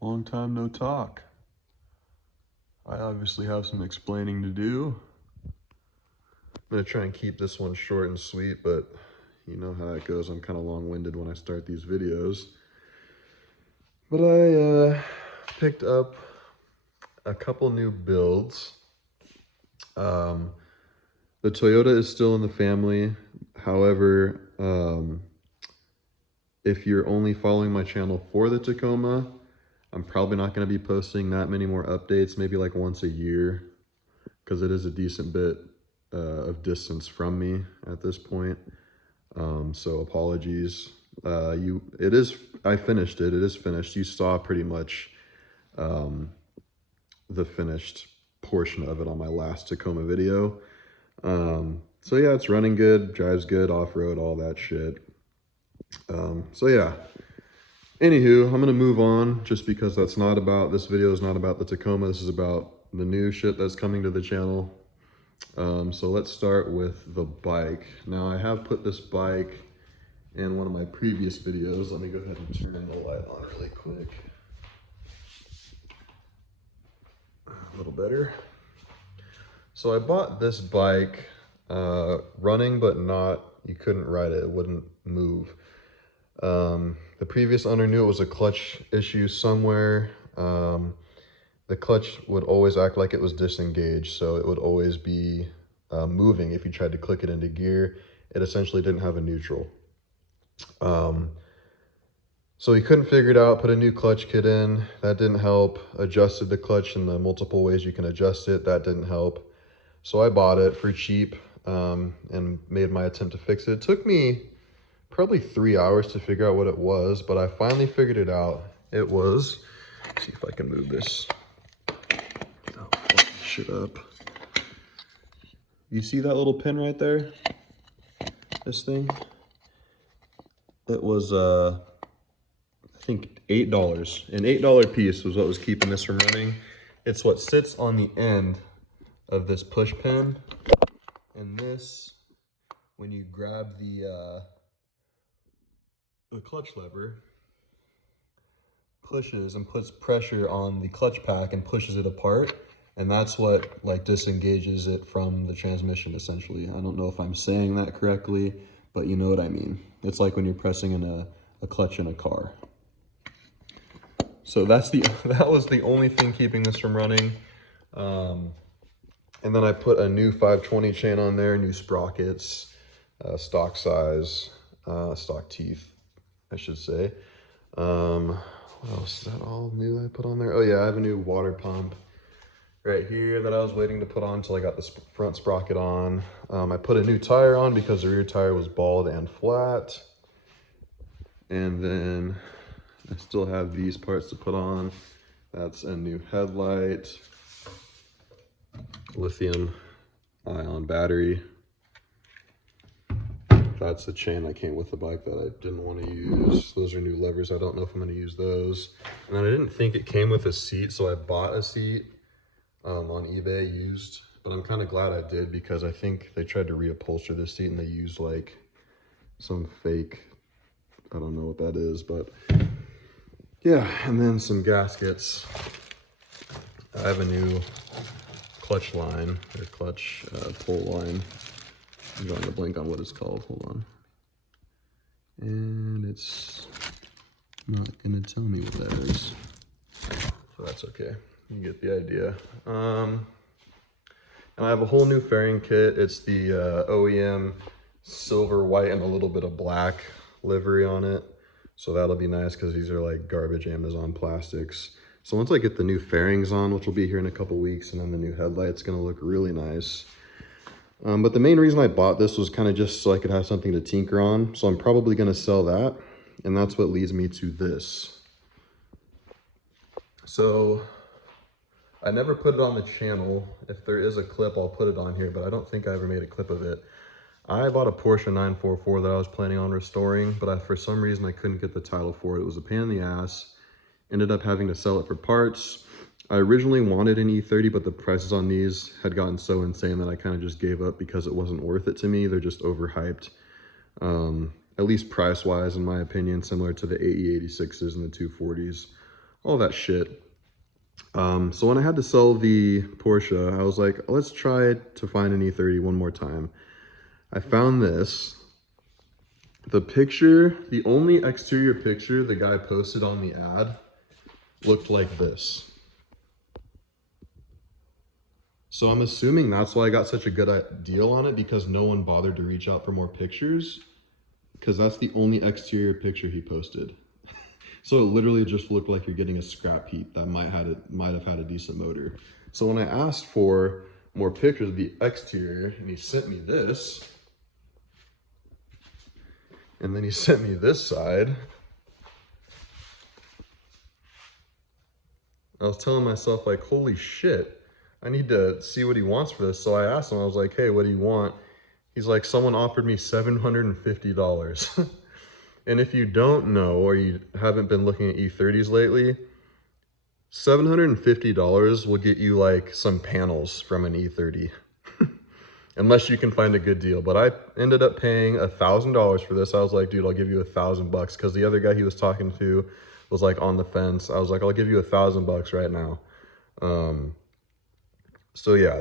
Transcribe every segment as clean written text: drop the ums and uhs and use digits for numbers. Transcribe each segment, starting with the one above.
Long time no talk. I obviously have some explaining to do. I'm gonna try and keep this one short and sweet, but you know how it goes. I'm kind of long-winded when I start these videos. But I picked up a couple new builds. The Toyota is still in the family. However, if you're only following my channel for the Tacoma, I'm probably not going to be posting that many more updates, maybe like once a year, because it is a decent bit of distance from me at this point. So apologies. I finished it. It is finished. You saw pretty much the finished portion of it on my last Tacoma video. So yeah, it's running good, drives good, off-road, all that shit. So yeah. Anywho, I'm gonna move on just because this video is not about the Tacoma. This is about the new shit that's coming to the channel. So let's start with the bike. Now I have put this bike in one of my previous videos. Let me go ahead and turn the light on really quick. A little better. So I bought this bike running, but you couldn't ride it. It wouldn't move. The previous owner knew it was a clutch issue somewhere. The clutch would always act like it was disengaged, so it would always be moving if you tried to click it into gear. It essentially didn't have a neutral. So he couldn't figure it out, put a new clutch kit in. That didn't help. Adjusted the clutch in the multiple ways you can adjust it. That didn't help. So I bought it for cheap and made my attempt to fix it. It took me probably 3 hours to figure out what it was, but I finally figured it out. It was, let's see if I can move this. Oh, fuck this shit up. You see that little pin right there? This thing? It was, I think $8. An $8 piece was what was keeping this from running. It's what sits on the end of this push pin. And this, when you grab the clutch lever, pushes and puts pressure on the clutch pack and pushes it apart, and that's what like disengages it from the transmission essentially. I don't know if I'm saying that correctly, but you know what I mean. It's like when you're pressing in a clutch in a car. So that was the only thing keeping this from running. And then I put a new 520 chain on there, new sprockets, stock size, stock teeth, I should say. What else? Is that all new I put on there? Oh yeah, I have a new water pump right here that I was waiting to put on until I got the front sprocket on. I put a new tire on because the rear tire was bald and flat. And then I still have these parts to put on. That's a new headlight, lithium ion battery. That's the chain that came with the bike that I didn't want to use. Those are new levers. I don't know if I'm going to use those. And then I didn't think it came with a seat, so I bought a seat on eBay used. But I'm kind of glad I did because I think they tried to reupholster this seat and they used like some fake, I don't know what that is, but yeah. And then some gaskets. I have a new clutch line, or clutch pull line. I'm drawing a blank on what it's called. Hold on. And it's not gonna tell me what that is. So that's okay. You get the idea. And I have a whole new fairing kit. It's the OEM silver, white, and a little bit of black livery on it. So that'll be nice because these are like garbage Amazon plastics. So once I get the new fairings on, which will be here in a couple weeks, and then the new headlight's gonna look really nice. But the main reason I bought this was kind of just so I could have something to tinker on. So I'm probably going to sell that. And that's what leads me to this. So I never put it on the channel. If there is a clip, I'll put it on here, but I don't think I ever made a clip of it. I bought a Porsche 944 that I was planning on restoring, but for some reason I couldn't get the title for it. It was a pain in the ass. Ended up having to sell it for parts. I originally wanted an E30, but the prices on these had gotten so insane that I kind of just gave up because it wasn't worth it to me. They're just overhyped, at least price-wise, in my opinion, similar to the AE86s and the 240s. all that shit. So when I had to sell the Porsche, I was like, let's try to find an E30 one more time. I found this. The picture, the only exterior picture the guy posted on the ad looked like this. So I'm assuming that's why I got such a good deal on it, because no one bothered to reach out for more pictures, because that's the only exterior picture he posted. So it literally just looked like you're getting a scrap heap that might have had a decent motor. So when I asked for more pictures of the exterior, and he sent me this, and then he sent me this side, I was telling myself, like, holy shit, I need to see what he wants for this. So I asked him, I was like, hey, what do you want? He's like, someone offered me $750. And if you don't know, or you haven't been looking at E30s lately, $750 will get you like some panels from an E30. Unless you can find a good deal. But I ended up paying $1,000 for this. I was like, dude, I'll give you $1,000, because the other guy he was talking to was like on the fence. I was like, I'll give you $1,000 right now. So yeah,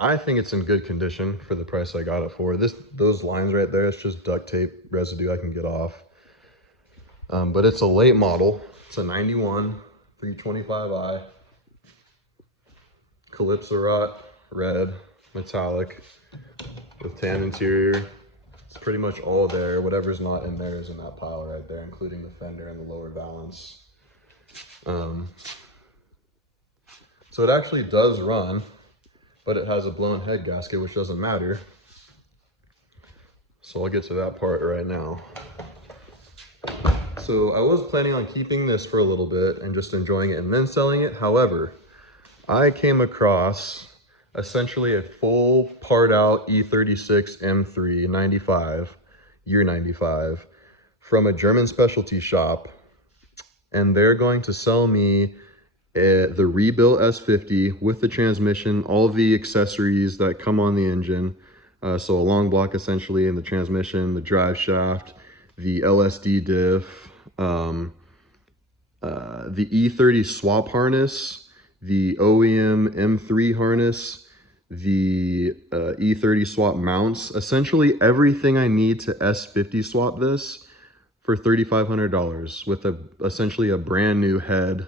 I think it's in good condition for the price I got it for. Those lines right there, it's just duct tape residue I can get off. But it's a late model. It's a 91 325i. Calypso rot, red, metallic, with tan interior. It's pretty much all there. Whatever's not in there is in that pile right there, including the fender and the lower valance. So it actually does run, but it has a blown head gasket, which doesn't matter. So I'll get to that part right now. So I was planning on keeping this for a little bit and just enjoying it and then selling it. However, I came across essentially a full part out E36 M3 95, year 95, from a German specialty shop. And they're going to sell me the rebuilt S50 with the transmission, all the accessories that come on the engine. So a long block essentially, and the transmission, the drive shaft, the LSD diff, the E30 swap harness, the OEM M3 harness, the E30 swap mounts, essentially everything I need to S50 swap this for $3,500 with essentially a brand new head,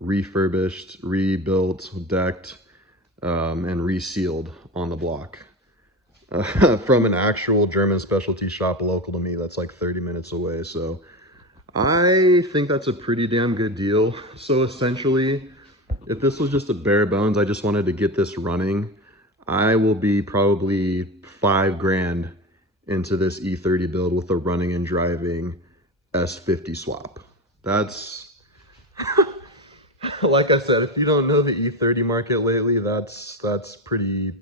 refurbished, rebuilt, decked, and resealed on the block. From an actual German specialty shop local to me that's like 30 minutes away. So I think that's a pretty damn good deal. So essentially, if this was just a bare bones, I just wanted to get this running, I will be probably $5,000 into this E30 build with a running and driving S50 swap. That's like I said, if you don't know the E30 market lately, that's pretty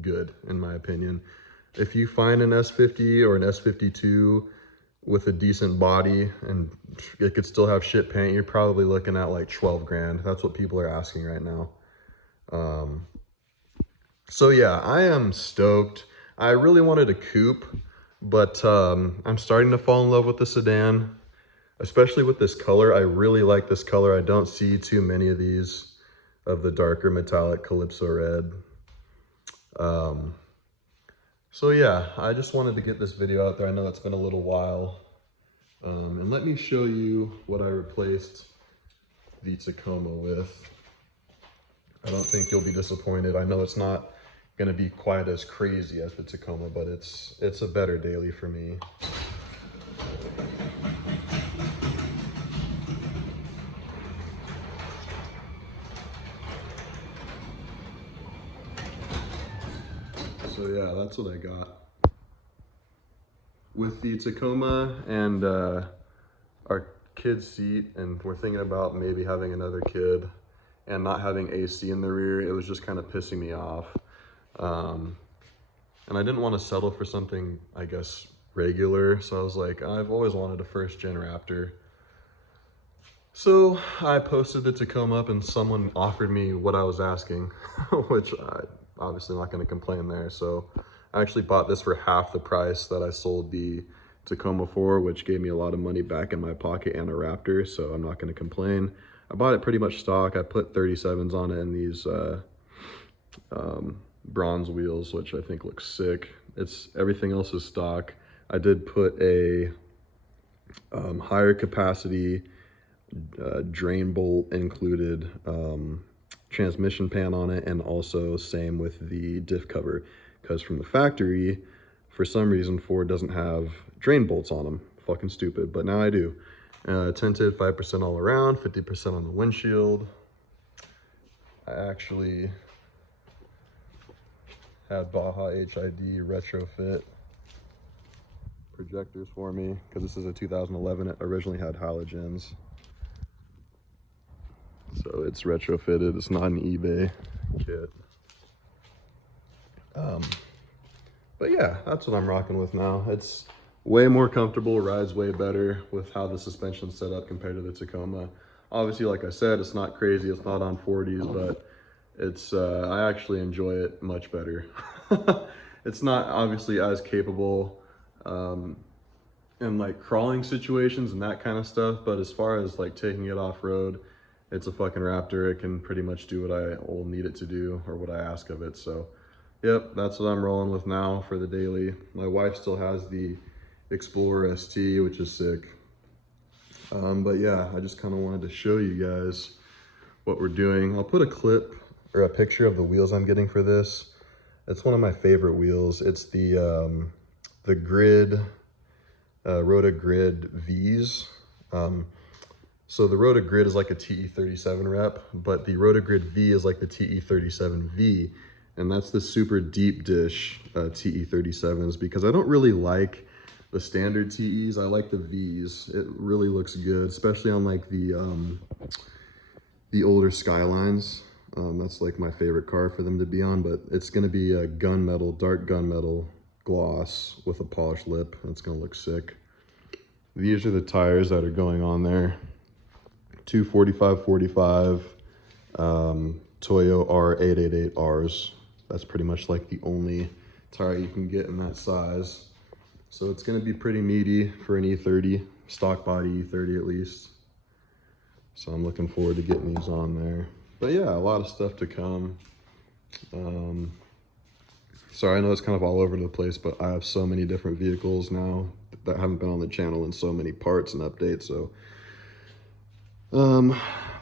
good in my opinion. If you find an S50 or an S52 with a decent body and it could still have shit paint, you're probably looking at like $12,000. That's what people are asking right now. So yeah, I am stoked. I really wanted a coupe, but I'm starting to fall in love with the sedan, especially with this color. I really like this color. I don't see too many of these, of the darker metallic Calypso red. So yeah, I just wanted to get this video out there. I know it's been a little while. And let me show you what I replaced the Tacoma with. I don't think you'll be disappointed. I know it's not gonna be quite as crazy as the Tacoma, but it's a better daily for me. So yeah, that's what I got. With the Tacoma and our kid's seat, and we're thinking about maybe having another kid and not having AC in the rear, it was just kind of pissing me off. And I didn't want to settle for something, I guess, regular. So I was like, I've always wanted a first gen Raptor. So I posted the Tacoma up and someone offered me what I was asking, which I'm obviously not going to complain there. So I actually bought this for half the price that I sold the Tacoma for, which gave me a lot of money back in my pocket, and a Raptor, so I'm not going to complain. I bought it pretty much stock. I put 37s on it and these bronze wheels, which I think looks sick. Everything else is stock. I did put a higher capacity drain bolt included transmission pan on it, and also same with the diff cover, because from the factory, for some reason, Ford doesn't have drain bolts on them. Fucking stupid, but now I do. Tinted 5% all around, 50% on the windshield. I actually had Baja HID retrofit projectors for me, because this is a 2011. It originally had halogens. So it's retrofitted. It's not an eBay kit. But yeah, that's what I'm rocking with now. It's way more comfortable, rides way better with how the suspension's set up compared to the Tacoma. Obviously, like I said, it's not crazy. It's not on 40s, but it's I actually enjoy it much better. It's not obviously as capable in like crawling situations and that kind of stuff, but as far as like taking it off road, it's a fucking Raptor. It can pretty much do what I will need it to do, or what I ask of it. So yep, that's what I'm rolling with now for the daily. My wife still has the Explorer ST, which is sick. But yeah, I just kind of wanted to show you guys what we're doing. I'll put a clip or a picture of the wheels I'm getting for this. It's one of my favorite wheels. It's the Grid, Rotogrid V's. So the Rotogrid is like a TE37 rep, but the Rotogrid V is like the TE37V. And that's the super deep dish TE37s, because I don't really like the standard TEs. I like the Vs. It really looks good, especially on like the older Skylines. That's like my favorite car for them to be on, but it's gonna be a gunmetal, dark gunmetal gloss with a polished lip. That's gonna look sick. These are the tires that are going on there. 245/45 Toyo R888Rs. That's pretty much like the only tire you can get in that size. So it's gonna be pretty meaty for an E30, stock body E30 at least. So I'm looking forward to getting these on there. But yeah, a lot of stuff to come. Sorry, I know it's kind of all over the place, but I have so many different vehicles now that haven't been on the channel, and so many parts and updates. So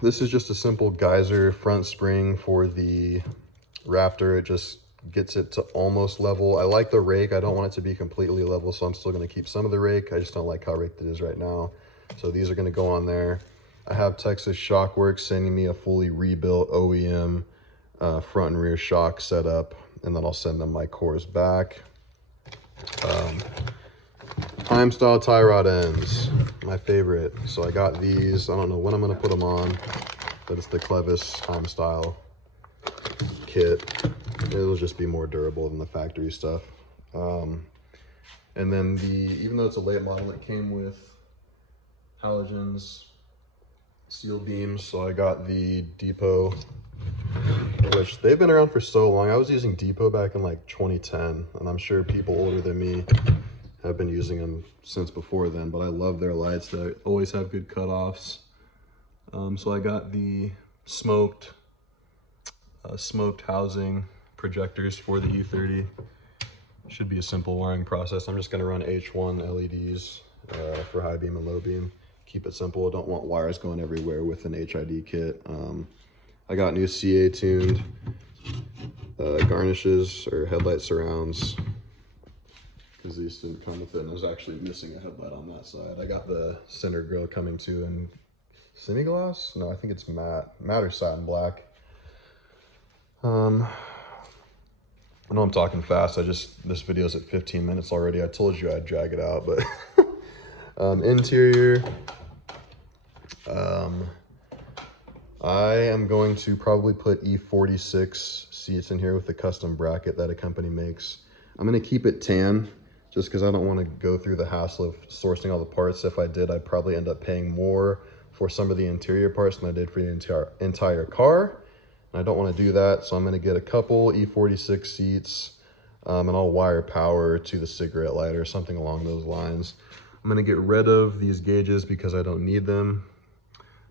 this is just a simple geyser front spring for the Raptor. It just gets it to almost level. I like the rake. I don't want it to be completely level, so I'm still going to keep some of the rake. I just don't like how raked it is right now. So these are going to go on there. I have Texas Shockworks sending me a fully rebuilt OEM front and rear shock setup, and then I'll send them my cores back. Time style tie rod ends, my favorite. So I got these. I don't know when I'm going to put them on, but it's the Clevis time style kit. It'll just be more durable than the factory stuff. And then even though it's a late model, it came with halogens, steel beams. So I got the Depot, which they've been around for so long. I was using Depot back in like 2010, and I'm sure people older than me have been using them since before then, but I love their lights. They always have good cutoffs. So I got the smoked housing projectors for the E30. Should be a simple wiring process. I'm just gonna run H1 LEDs for high beam and low beam. Keep it simple. I don't want wires going everywhere with an HID kit. I got new CA tuned garnishes or headlight surrounds, because these didn't come with it, and I was actually missing a headlight on that side. I got the center grille coming too in semi-gloss? No, I think it's matte or satin black. I know I'm talking fast. This video's at 15 minutes already. I told you I'd drag it out, but interior. I am going to probably put E46 seats in here with the custom bracket that a company makes. I'm going to keep it tan, just because I don't want to go through the hassle of sourcing all the parts. If I did, I'd probably end up paying more for some of the interior parts than I did for the entire car. And I don't want to do that, so I'm going to get a couple E46 seats. and I'll wire power to the cigarette lighter, something along those lines. I'm gonna get rid of these gauges because I don't need them,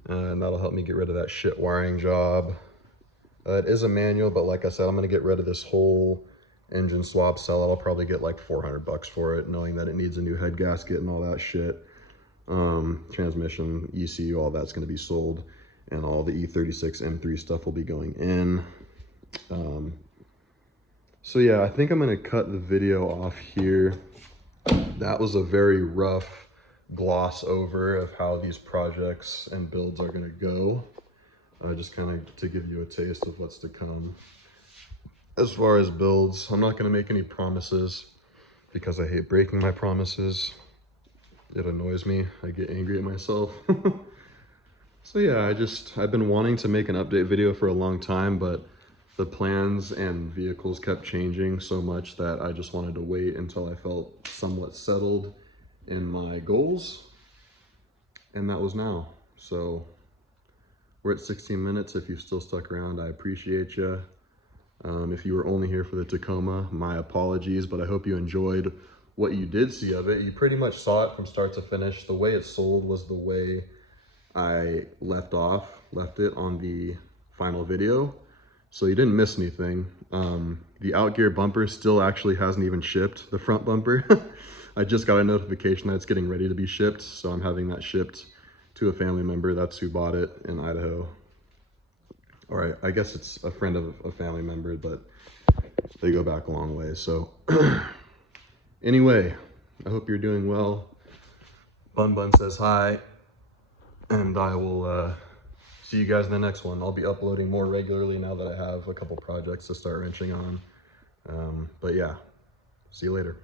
and that'll help me get rid of that shit wiring job. It is a manual, but like I said, I'm gonna get rid of this whole engine swap, sell it. I'll probably get like 400 bucks for it, knowing that it needs a new head gasket and all that shit. Transmission, ECU, all that's gonna be sold, and all the E30 M3 stuff will be going in. So yeah, I think I'm gonna cut the video off here. That was a very rough gloss over of how these projects and builds are gonna go. Just kind of to give you a taste of what's to come. As far as builds, I'm not gonna make any promises because I hate breaking my promises. It annoys me, I get angry at myself. So yeah, I've been wanting to make an update video for a long time, but the plans and vehicles kept changing so much that I just wanted to wait until I felt somewhat settled in my goals. And that was now. So we're at 16 minutes. If you've still stuck around, I appreciate you. If you were only here for the Tacoma, my apologies, but I hope you enjoyed what you did see of it. You pretty much saw it from start to finish. The way it sold was the way I left it on the final video. So you didn't miss anything. The outgear bumper still actually hasn't even shipped, the front bumper. I just got a notification that it's getting ready to be shipped, so I'm having that shipped to a family member. That's who bought it in Idaho. Or I guess it's a friend of a family member, but they go back a long way. So anyway, I hope you're doing well. Bun Bun says hi, and I will see you guys in the next one. I'll be uploading more regularly now that I have a couple projects to start wrenching on. But yeah, see you later.